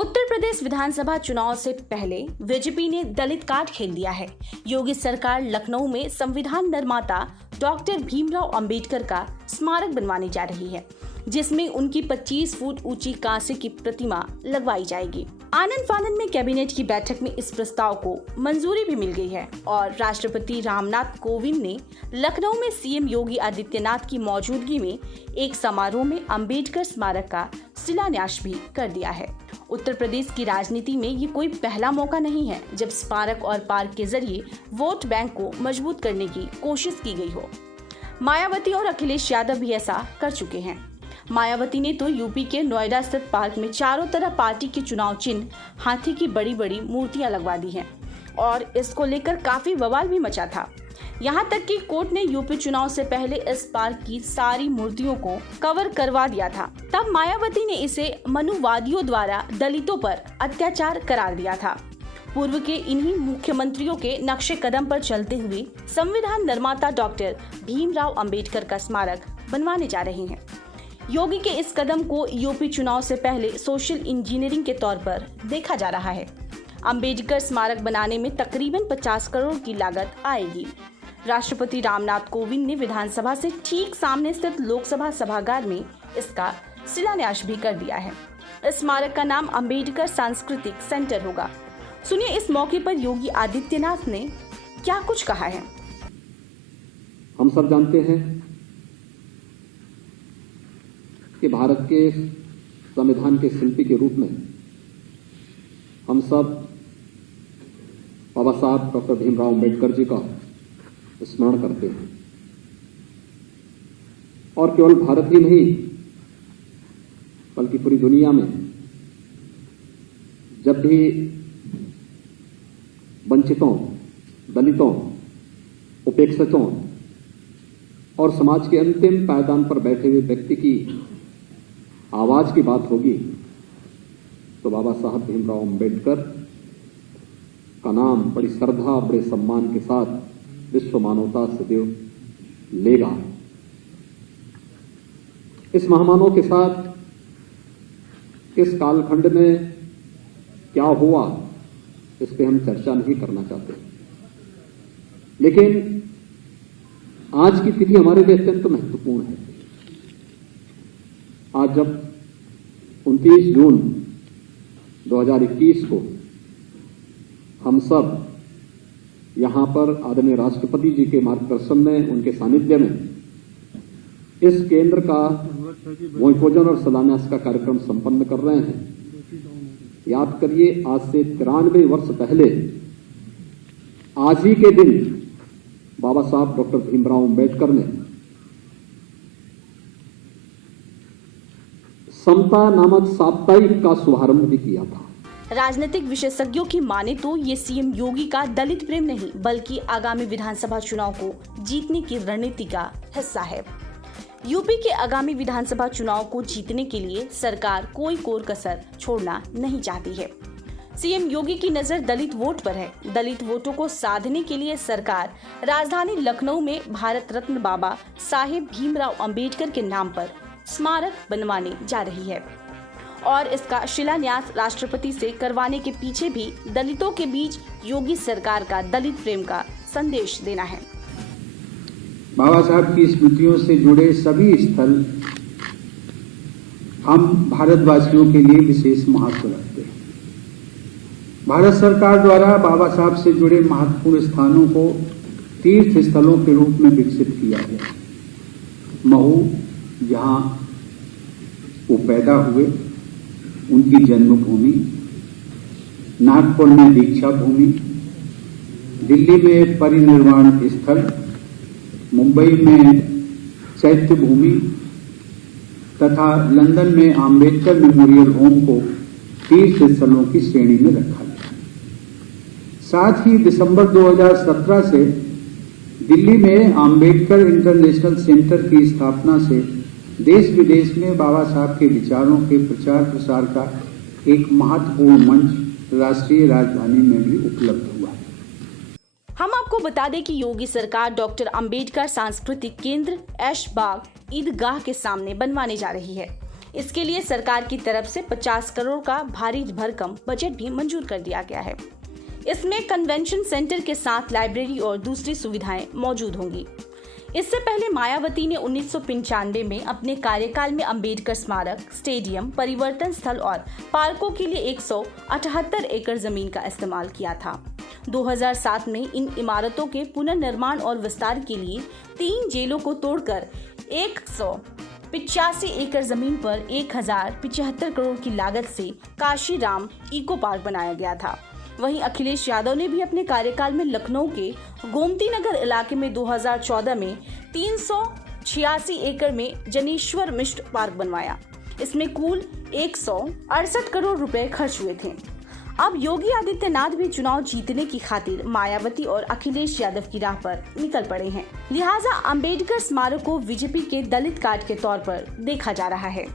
उत्तर प्रदेश विधानसभा चुनाव से पहले बीजेपी ने दलित कार्ड खेल दिया है। योगी सरकार लखनऊ में संविधान निर्माता डॉक्टर भीमराव अंबेडकर का स्मारक बनवाने जा रही है, जिसमें उनकी 25 फुट ऊंची कांसे की प्रतिमा लगवाई जाएगी। आनंद फानंद में कैबिनेट की बैठक में इस प्रस्ताव को मंजूरी भी मिल गई है और राष्ट्रपति रामनाथ कोविंद ने लखनऊ में सीएम योगी आदित्यनाथ की मौजूदगी में एक समारोह में अंबेडकर स्मारक का शिलान्यास भी कर दिया है। उत्तर प्रदेश की राजनीति में ये कोई पहला मौका नहीं है जब स्मारक और पार्क के जरिए वोट बैंक को मजबूत करने की कोशिश की गई हो। मायावती और अखिलेश यादव भी ऐसा कर चुके हैं। मायावती ने तो यूपी के नोएडा स्थित पार्क में चारों तरफ पार्टी के चुनाव चिन्ह हाथी की बड़ी बड़ी मूर्तियां लगवा दी हैं और इसको लेकर काफी बवाल भी मचा था। यहाँ तक कि कोर्ट ने यूपी चुनाव से पहले इस पार्क की सारी मूर्तियों को कवर करवा दिया था। तब मायावती ने इसे मनुवादियों द्वारा दलितों पर अत्याचार करार दिया था। पूर्व के इन्हीं मुख्यमंत्रियों के नक्शे कदम पर चलते हुए संविधान निर्माता डॉक्टर भीमराव अंबेडकर का स्मारक बनवाने जा रहे हैं। योगी के इस कदम को यूपी चुनाव से पहले सोशल इंजीनियरिंग के तौर पर देखा जा रहा है। अंबेडकर स्मारक बनाने में तकरीबन 50 करोड़ की लागत आएगी। राष्ट्रपति रामनाथ कोविंद ने विधानसभा से ठीक सामने स्थित लोकसभा सभागार में इसका शिलान्यास भी कर दिया है। इस स्मारक का नाम अंबेडकर सांस्कृतिक सेंटर होगा। सुनिए इस मौके पर योगी आदित्यनाथ ने क्या कुछ कहा है। हम सब जानते हैं कि भारत के संविधान के शिल्पी के रूप में हम सब बाबा साहब डॉक्टर भीमराव अंबेडकर जी का स्मरण करते हैं और केवल भारत ही नहीं बल्कि पूरी दुनिया में जब भी वंचितों, दलितों, उपेक्षितों और समाज के अंतिम पायदान पर बैठे हुए व्यक्ति की आवाज की बात होगी तो बाबा साहब भीमराव अंबेडकर का नाम बड़ी श्रद्धा, बड़े सम्मान के साथ विश्व मानवता सदैव लेगा। इस महामानव के साथ किस कालखंड में क्या हुआ इस पे हम चर्चा नहीं करना चाहते, लेकिन आज की तिथि हमारे लिए अत्यंत महत्वपूर्ण है। आज जब 29 जून 2021 को हम सब यहां पर आदरणीय राष्ट्रपति जी के मार्गदर्शन में, उनके सानिध्य में इस केंद्र का भूमिपूजन और शिलान्यास का कार्यक्रम संपन्न कर रहे हैं, याद करिए आज से 93 वर्ष पहले आज ही के दिन बाबा साहब डॉक्टर भीमराव अंबेडकर ने समता नामक साप्ताहिक का शुभारंभ भी किया था। राजनीतिक विशेषज्ञों की माने तो ये सीएम योगी का दलित प्रेम नहीं बल्कि आगामी विधानसभा चुनाव को जीतने की रणनीति का हिस्सा है। यूपी के आगामी विधानसभा चुनाव को जीतने के लिए सरकार कोई कोर कसर छोड़ना नहीं चाहती है। सीएम योगी की नजर दलित वोट पर है। दलित वोटों को साधने के लिए सरकार राजधानी लखनऊ में भारत रत्न बाबा साहेब भीमराव अंबेडकर के नाम पर स्मारक बनवाने जा रही है और इसका शिलान्यास राष्ट्रपति से करवाने के पीछे भी दलितों के बीच योगी सरकार का दलित प्रेम का संदेश देना है। बाबा साहब की स्मृतियों से जुड़े सभी स्थल हम भारतवासियों के लिए विशेष महत्व रखते हैं। भारत सरकार द्वारा बाबा साहब से जुड़े महत्वपूर्ण स्थानों को तीर्थ स्थलों के रूप में विकसित किया गया। महू, जहां वो पैदा हुए, उनकी जन्मभूमि, नागपुर में दीक्षा भूमि, दिल्ली में परिनिर्वाण स्थल, मुंबई में चैत्य भूमि तथा लंदन में आम्बेडकर मेमोरियल होम को तीर्थ स्थलों की श्रेणी में रखा गया। साथ ही दिसंबर 2017 से दिल्ली में आम्बेडकर इंटरनेशनल सेंटर की स्थापना से देश विदेश में बाबा साहब के विचारों के प्रचार प्रसार का एक महत्वपूर्ण मंच राष्ट्रीय राजधानी में भी उपलब्ध हुआ है। हम आपको बता दें कि योगी सरकार डॉक्टर अंबेडकर सांस्कृतिक केंद्र ऐशबाग ईदगाह के सामने बनवाने जा रही है। इसके लिए सरकार की तरफ से 50 करोड़ का भारी भरकम बजट भी मंजूर कर दिया गया है। इसमें कन्वेंशन सेंटर के साथ लाइब्रेरी और दूसरी सुविधाएं मौजूद होंगी। इससे पहले मायावती ने 1995 में अपने कार्यकाल में अंबेडकर स्मारक, स्टेडियम, परिवर्तन स्थल और पार्कों के लिए 178 एकड़ जमीन का इस्तेमाल किया था। 2007 में इन इमारतों के पुनर्निर्माण और विस्तार के लिए 3 जेलों को तोड़कर 185 एकड़ जमीन पर 1075 करोड़ की लागत से काशीराम इको पार्क बनाया गया था। वहीं अखिलेश यादव ने भी अपने कार्यकाल में लखनऊ के गोमती नगर इलाके में 2014 में 386 एकड़ में जनेश्वर मिश्र पार्क बनवाया। इसमें कुल 168 करोड़ रुपए खर्च हुए थे। अब योगी आदित्यनाथ भी चुनाव जीतने की खातिर मायावती और अखिलेश यादव की राह पर निकल पड़े हैं। लिहाजा अंबेडकर स्मारक को बीजेपी के दलित कार्ड के तौर पर देखा जा रहा है।